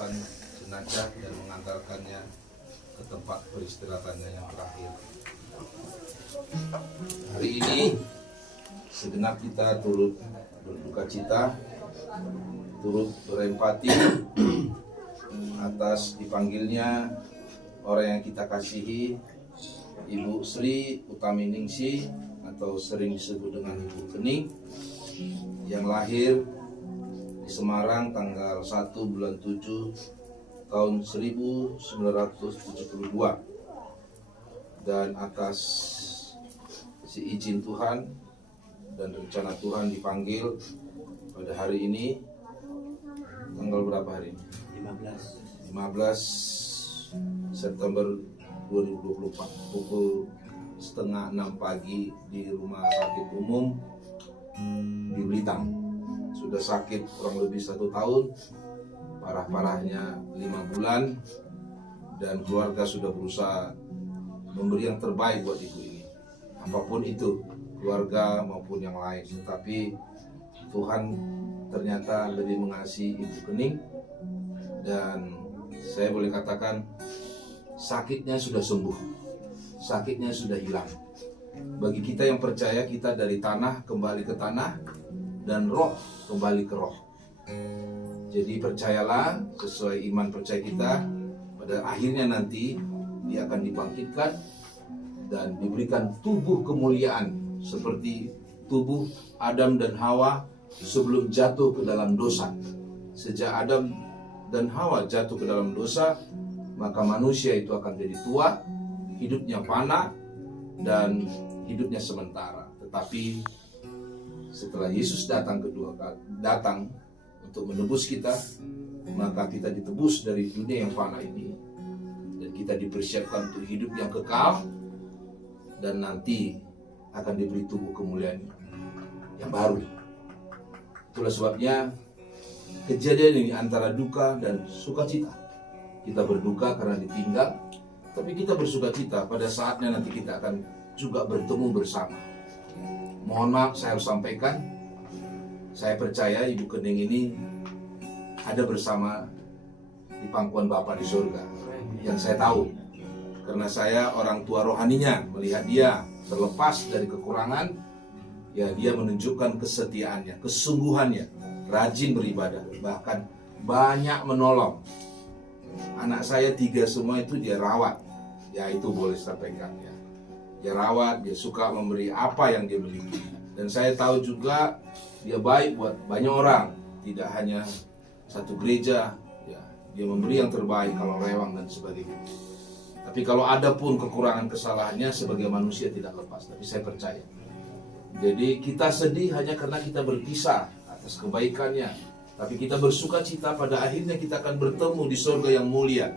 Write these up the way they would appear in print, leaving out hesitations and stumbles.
pelepasan jenazah dan mengantarkannya ke tempat peristirahatannya yang terakhir. Hari ini segenap kita turut berduka cita, turut berempati atas dipanggilnya orang yang kita kasihi, Ibu Sri Utaminingsih atau sering disebut dengan Ibu Kening, yang lahir di Semarang tanggal 1 bulan 7 tahun 1972. Dan atas si izin Tuhan dan rencana Tuhan dipanggil pada hari ini, tanggal berapa hari ini? 15 September 2024 pukul 5:30 pagi di Rumah Sakit Umum di Blitar. Sudah sakit kurang lebih 1 tahun, parah-parahnya 5 bulan, dan keluarga sudah berusaha memberi yang terbaik buat ibu ini, apapun itu, keluarga maupun yang lain. Tetapi Tuhan ternyata lebih mengasihi Ibu Kening, dan saya boleh katakan sakitnya sudah sembuh, sakitnya sudah hilang. Bagi kita yang percaya, kita dari tanah kembali ke tanah dan roh kembali ke roh. Jadi percayalah, sesuai iman percaya kita, pada akhirnya nanti dia akan dibangkitkan dan diberikan tubuh kemuliaan seperti tubuh Adam dan Hawa sebelum jatuh ke dalam dosa. Sejak Adam dan Hawa jatuh ke dalam dosa, maka manusia itu akan jadi tua, hidupnya fana, dan hidupnya sementara. Tetapi setelah Yesus datang untuk menebus kita, maka kita ditebus dari dunia yang fana ini, dan kita dipersiapkan untuk hidup yang kekal, dan nanti akan diberi tubuh kemuliaan yang baru. Itulah sebabnya kejadian ini antara duka dan sukacita. Kita berduka karena ditinggal, tapi kita bersukacita pada saatnya nanti kita akan juga bertemu bersama. Mohon maaf saya harus sampaikan, saya percaya Ibu Kening ini ada bersama di pangkuan Bapa di surga. Yang saya tahu, karena saya orang tua rohaninya, melihat dia terlepas dari kekurangan, ya dia menunjukkan kesetiaannya, kesungguhannya, rajin beribadah, bahkan banyak menolong. Anak saya 3 semua itu dia rawat, ya itu boleh sampaikan ya. Dia rawat, dia suka memberi apa yang dia miliki. Dan saya tahu juga dia baik buat banyak orang, tidak hanya satu gereja, ya dia memberi yang terbaik kalau rewang dan sebagainya. Tapi kalau ada pun kekurangan kesalahannya, sebagai manusia tidak lepas, tapi saya percaya. Jadi kita sedih hanya karena kita berpisah atas kebaikannya, tapi kita bersuka cita pada akhirnya kita akan bertemu di surga yang mulia.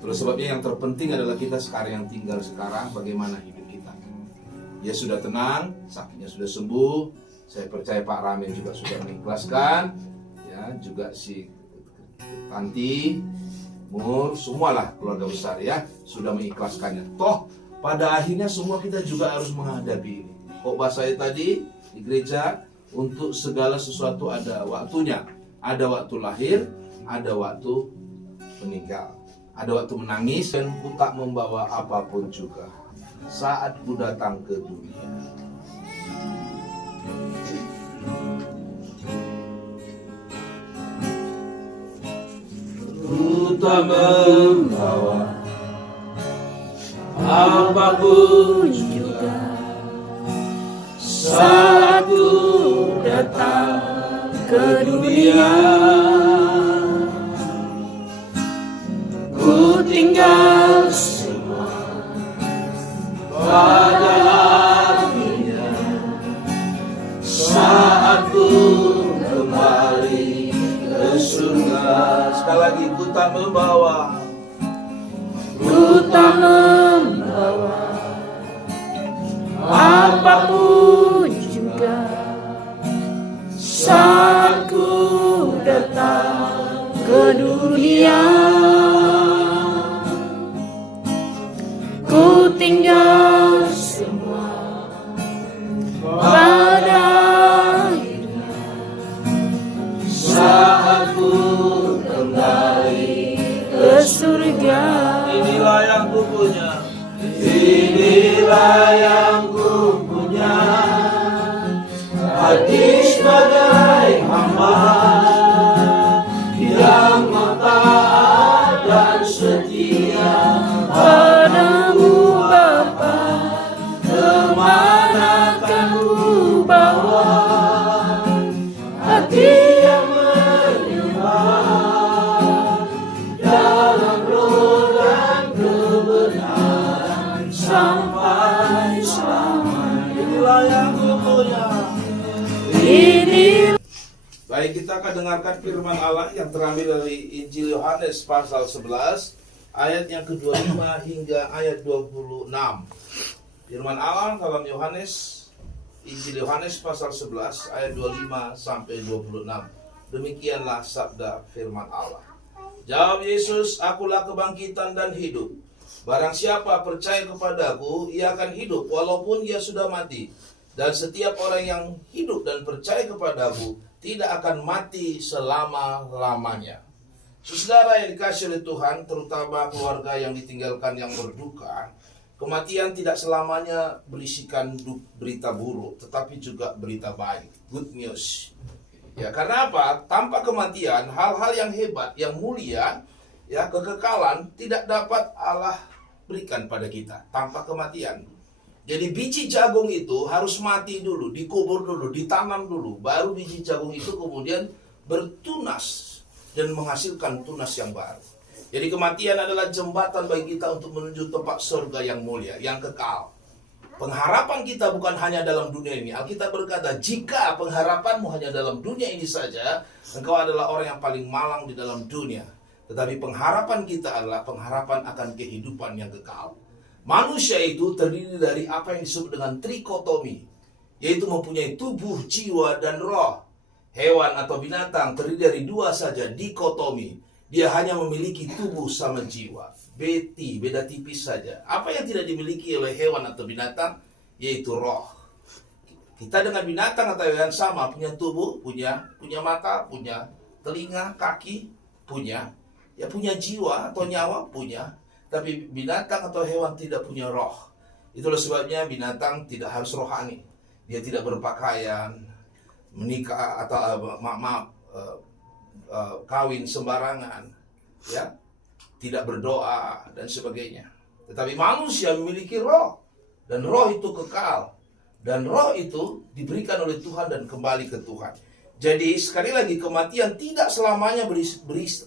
Terus sebabnya yang terpenting adalah kita sekarang yang tinggal sekarang, bagaimana hidup kita. Dia sudah tenang, sakitnya sudah sembuh. Saya percaya Pak Ramin juga sudah mengikhlaskan, ya juga si Tanti, Mur, semualah keluarga besar ya sudah mengikhlaskannya. Toh pada akhirnya semua kita juga harus menghadapi ini. Khotbah saya tadi di gereja, untuk segala sesuatu ada waktunya. Ada waktu lahir, ada waktu meninggal, ada waktu menangis, dan ku tak membawa apapun juga saat ku datang ke dunia. Ku tak membawa apapun juga saat ku datang ke dunia. Ku tinggal semua pada akhirnya saat ku kembali ke surga. Sekali lagi, ku tak membawa apapun juga saat ku datang ke dunia. Ku tinggal semua pada akhirnya saat ku kembali punya, inilah yang ku punya. Hati sebagai hamba yang taat dan setia padamu Bapa, kemana kan ku bawa hati yang menyembah dalam roh dan kebenaran sampai selamanya. Inilah yang ku punya. Baik, kita akan dengarkan firman Allah yang terambil dari Injil Yohanes pasal 11 ayat yang ke-25 hingga ayat 26. Firman Allah dalam Injil Yohanes pasal 11 ayat 25 sampai 26. Demikianlah sabda firman Allah. Jawab Yesus, "Akulah kebangkitan dan hidup. Barang siapa percaya kepadaku, ia akan hidup walaupun ia sudah mati. Dan setiap orang yang hidup dan percaya kepadaku tidak akan mati selama-lamanya." Saudara yang dikasihi oleh Tuhan, terutama keluarga yang ditinggalkan yang berduka, kematian tidak selamanya berisikan berita buruk, tetapi juga berita baik, good news. Ya, karena apa? Tanpa kematian, hal-hal yang hebat, yang mulia, ya, kekekalan tidak dapat Allah berikan pada kita tanpa kematian. Jadi biji jagung itu harus mati dulu, dikubur dulu, ditanam dulu, baru biji jagung itu kemudian bertunas dan menghasilkan tunas yang baru. Jadi kematian adalah jembatan bagi kita untuk menuju tempat surga yang mulia, yang kekal. Pengharapan kita bukan hanya dalam dunia ini. Alkitab berkata, jika pengharapanmu hanya dalam dunia ini saja, engkau adalah orang yang paling malang di dalam dunia. Tetapi pengharapan kita adalah pengharapan akan kehidupan yang kekal. Manusia itu terdiri dari apa yang disebut dengan trikotomi, yaitu mempunyai tubuh, jiwa, dan roh. Hewan atau binatang terdiri dari dua saja, dikotomi. Dia hanya memiliki tubuh sama jiwa. Beda tipis saja. Apa yang tidak dimiliki oleh hewan atau binatang, yaitu roh. Kita dengan binatang atau hewan sama, punya tubuh, punya mata, punya telinga, kaki, punya jiwa atau nyawa, punya. Tapi binatang atau hewan tidak punya roh. Itulah sebabnya binatang tidak harus rohani. Dia tidak berpakaian, menikah atau kawin sembarangan, ya, tidak berdoa dan sebagainya. Tetapi manusia memiliki roh, dan roh itu kekal, dan roh itu diberikan oleh Tuhan dan kembali ke Tuhan. Jadi sekali lagi, kematian tidak selamanya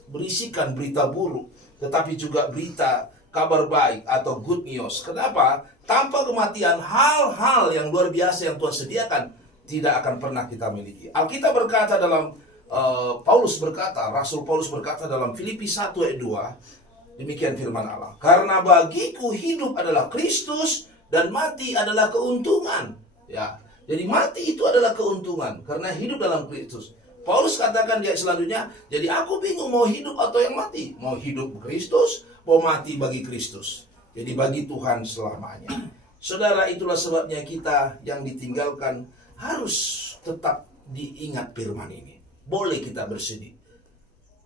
berisikan berita buruk, tetapi juga berita kabar baik atau good news. Kenapa? Tanpa kematian, hal-hal yang luar biasa yang Tuhan sediakan tidak akan pernah kita miliki. Alkitab berkata dalam Rasul Paulus berkata dalam Filipi 1 ayat 2, demikian firman Allah. Karena bagiku hidup adalah Kristus dan mati adalah keuntungan. Ya, jadi mati itu adalah keuntungan karena hidup dalam Kristus. Paulus katakan di ayat selanjutnya, jadi aku bingung mau hidup atau yang mati. Mau hidup Kristus, mau mati bagi Kristus. Jadi bagi Tuhan selamanya. Saudara, itulah sebabnya kita yang ditinggalkan harus tetap diingat firman ini. Boleh kita bersedih.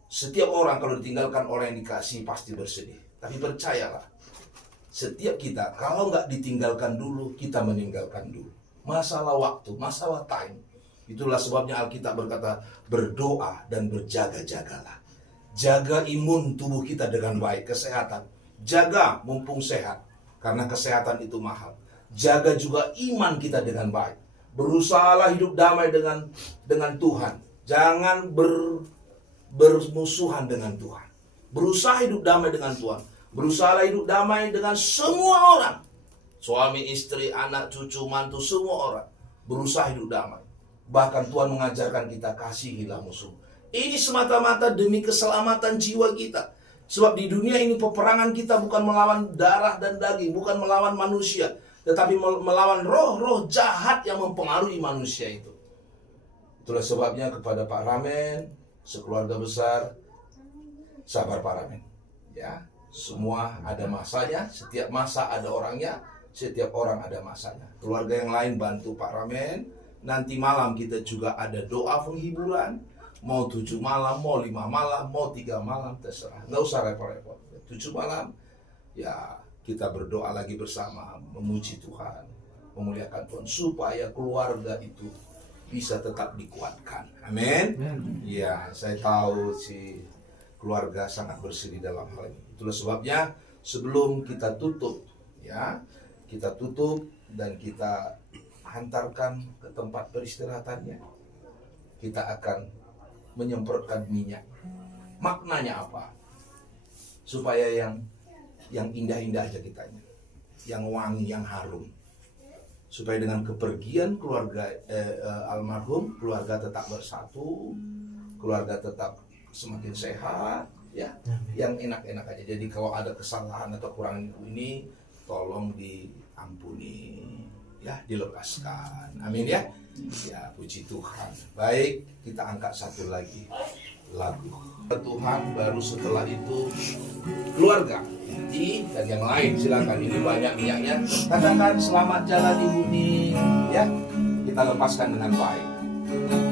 Setiap orang kalau ditinggalkan orang yang dikasih pasti bersedih. Tapi percayalah, setiap kita kalau nggak ditinggalkan dulu, kita meninggalkan dulu. Masalah waktu, masalah time. Itulah sebabnya Alkitab berkata, berdoa dan berjaga-jagalah. Jaga imun tubuh kita dengan baik, kesehatan. Jaga mumpung sehat, karena kesehatan itu mahal. Jaga juga iman kita dengan baik. Berusahalah hidup damai dengan Tuhan. Jangan bermusuhan dengan Tuhan. Berusaha hidup damai dengan Tuhan. Berusahalah hidup damai dengan semua orang. Suami, istri, anak, cucu, mantu, semua orang. Berusaha hidup damai. Bahkan Tuhan mengajarkan kita kasihilah musuh. Ini semata-mata demi keselamatan jiwa kita. Sebab di dunia ini peperangan kita bukan melawan darah dan daging, bukan melawan manusia, tetapi melawan roh-roh jahat yang mempengaruhi manusia itu. Itulah sebabnya kepada Pak Ramen, sekeluarga besar, sabar Pak Ramen. Ya, semua ada masanya, setiap masa ada orangnya, setiap orang ada masanya. Keluarga yang lain bantu Pak Ramen. Nanti malam kita juga ada doa penghiburan. Mau 7 malam, mau 5 malam, mau 3 malam, terserah. Nggak usah repot-repot. 7 malam, ya kita berdoa lagi bersama, memuji Tuhan, memuliakan Tuhan, supaya keluarga itu bisa tetap dikuatkan. Amin. Ya, saya tahu si keluarga sangat bersedih dalam hal ini. Itulah sebabnya sebelum kita tutup, ya, kita tutup dan kita hantarkan ke tempat peristirahatannya, kita akan menyemprotkan minyak. Maknanya apa? Supaya yang indah-indah aja kitanya, yang wangi, yang harum. Supaya dengan kepergian keluarga almarhum, keluarga tetap bersatu, keluarga tetap semakin sehat, ya, yang enak-enak aja. Jadi kalau ada kesalahan atau kekurangan ini, tolong diampuni, ya, dilepaskan. Amin ya. Ya, puji Tuhan. Baik, kita angkat satu lagi lagu. Tuhan, baru setelah itu keluarga inti dan yang lain, silakan, ini banyak minyaknya. Katakan selamat jalan Ibu Ning, ya, kita lepaskan dengan baik.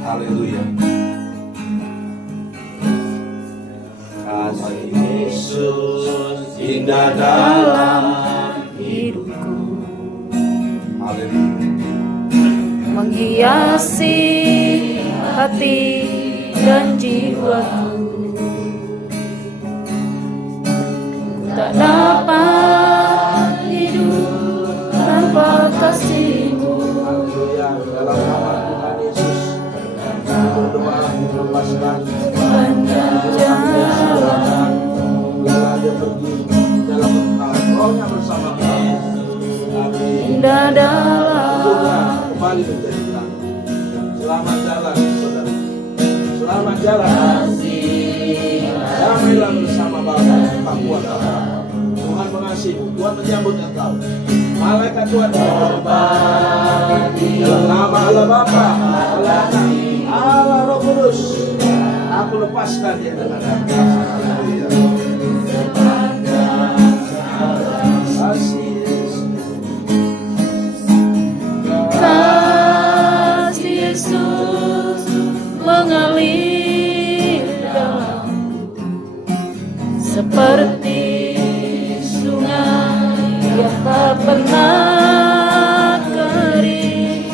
Haleluya. Kasih Yesus indah dalam hidupku, Haleluya. menghiasi hati dan jiwaku. Tak dapat hidup tanpa kasih-Mu. haleluya. Dalam nama Tuhan Yesus, kami berdoa melepaskan Panjang jalan bila dia pergi dalam bertahan rohnya bersama kami. Amin. indah dalam Tuhan kembali menjadi terang. Selamat jalan, saudara. Selamat jalan. Damailah bersama Bapa, Papua Bapa. Tuhan mengasihimu, Tuhan menyambut engkau. Malaikat Tuhan dalam nama Allah Bapa, Allah Anak, Allah Roh Kudus. Aku lepaskan dia dengan haleluya. Kasih Yesus. kasih Yesus mengalir dalamku seperti sungai yang tak pernah kering.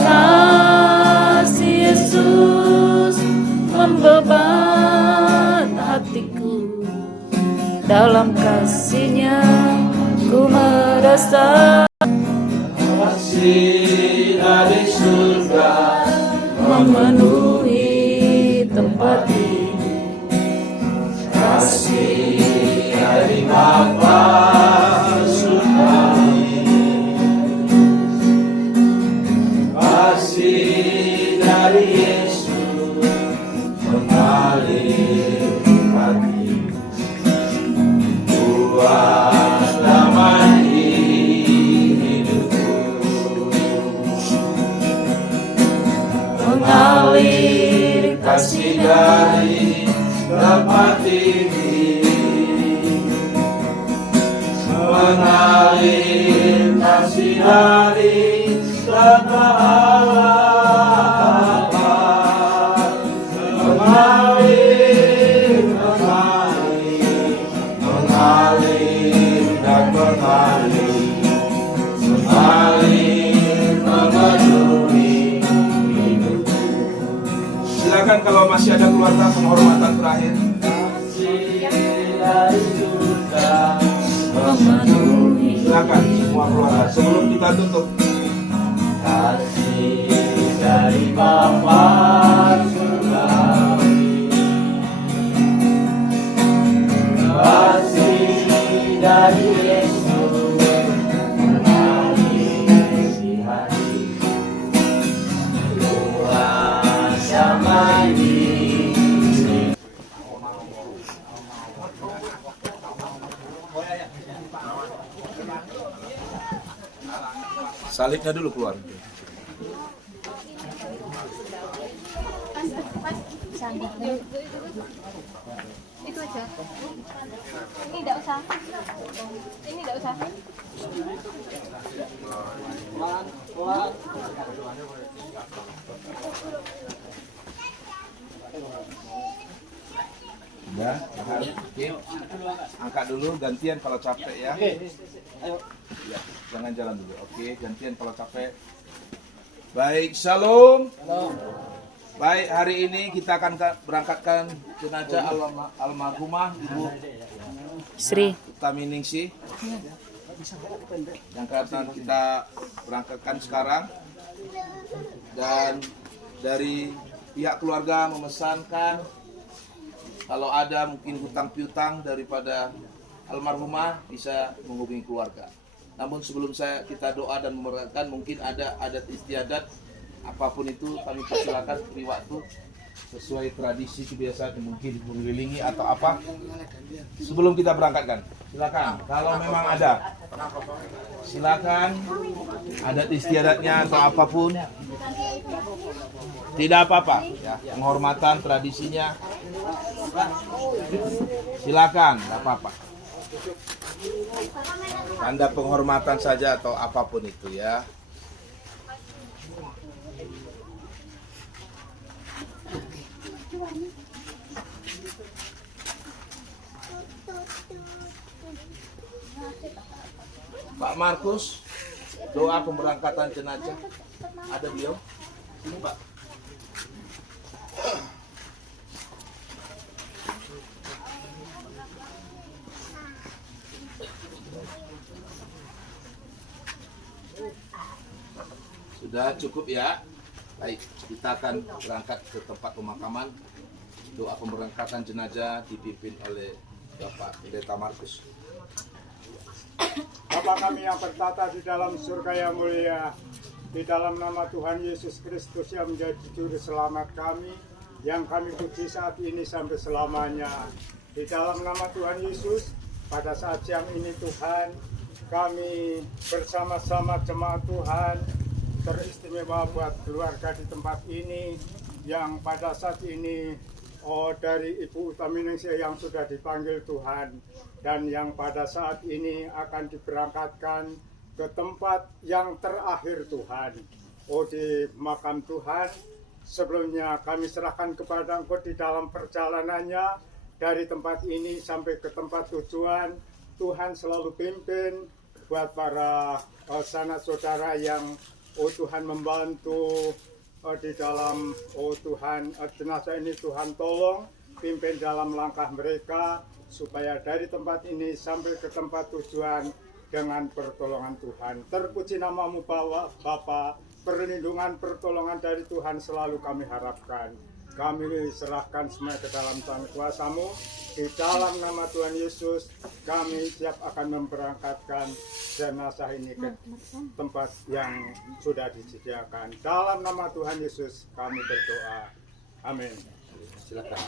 Kasih Yesus membeban hatiku, dalam kasih-Nya ku merasa Kasih dari surga memenuhi tempat ini. kasih dari Bapa surgawi, kasih dari Yesus mengalir hati, buat damai hidupku, Mengalir kasih dari tempat ini, mengalir kasih dari tempat Bapa, mengalir, mengalir, mengalir dan mengalir, mengalir memenuhi hidupku. Silakan kalau masih ada keluarga penghormatan terakhir. memenuhi Silakan semua keluarga sebelum kita tutup. Kasih dari Bapa surgawi, kasih dari Yesus mengasihi hati, Tuhan damai diri. Salibnya dulu keluar. Itu aja. Ini enggak usah. Ini enggak usah. Ya, tahan. Oke. Angkat dulu, gantian kalau capek ya. Ya, jangan jalan dulu. Oke, gantian kalau capek. Baik, shalom. Baik, hari ini kita akan berangkatkan jenazah almarhumah Ibu Sri. Utaminingsih yang akan kita berangkatkan sekarang. Dan dari pihak keluarga memesankan kalau ada mungkin hutang piutang daripada almarhumah bisa menghubungi keluarga. Namun sebelum kita doa dan memerintahkan, mungkin ada adat istiadat apapun itu kami persilakan beri waktu sesuai tradisi kebiasaan mungkin mengelilingi atau apa sebelum kita berangkatkan. Silakan kalau memang ada. Silakan adat istiadatnya atau apapun. Tidak apa-apa ya, penghormatan tradisinya. Silakan, tidak apa-apa. Tanda penghormatan saja atau apapun itu ya. Pak Markus, doa pemberangkatan jenazah. Ada beliau? Sini Pak. Sudah cukup ya. Baik, kita akan berangkat ke tempat pemakaman. Doa pemberangkatan jenazah dipimpin oleh Bapak Pendeta Markus. Bapa kami yang bertata di dalam surga yang mulia, di dalam nama Tuhan Yesus Kristus yang menjadi juru selamat kami, yang kami puji saat ini sampai selamanya. Di dalam nama Tuhan Yesus, pada saat siang ini Tuhan, kami bersama-sama jemaat Tuhan, teristimewa buat keluarga di tempat ini, yang pada saat ini dari Ibu Utaminingsih yang sudah dipanggil Tuhan, dan yang pada saat ini akan diberangkatkan ke tempat yang terakhir Tuhan. Di makam Tuhan, sebelumnya kami serahkan kepada Engkau di dalam perjalanannya dari tempat ini sampai ke tempat tujuan. Tuhan selalu pimpin buat para sanak saudara yang Tuhan membantu di dalam Tuhan jenazah ini. Tuhan tolong pimpin dalam langkah mereka supaya dari tempat ini sampai ke tempat tujuan dengan pertolongan Tuhan. Terpuji namamu Bapa, perlindungan pertolongan dari Tuhan selalu kami harapkan. Kami serahkan semua ke dalam tangan kuasa-Mu. Di dalam nama Tuhan Yesus, kami siap akan memberangkatkan jenazah ini ke tempat yang sudah disediakan. Dalam nama Tuhan Yesus kami berdoa. Amin. Silakan.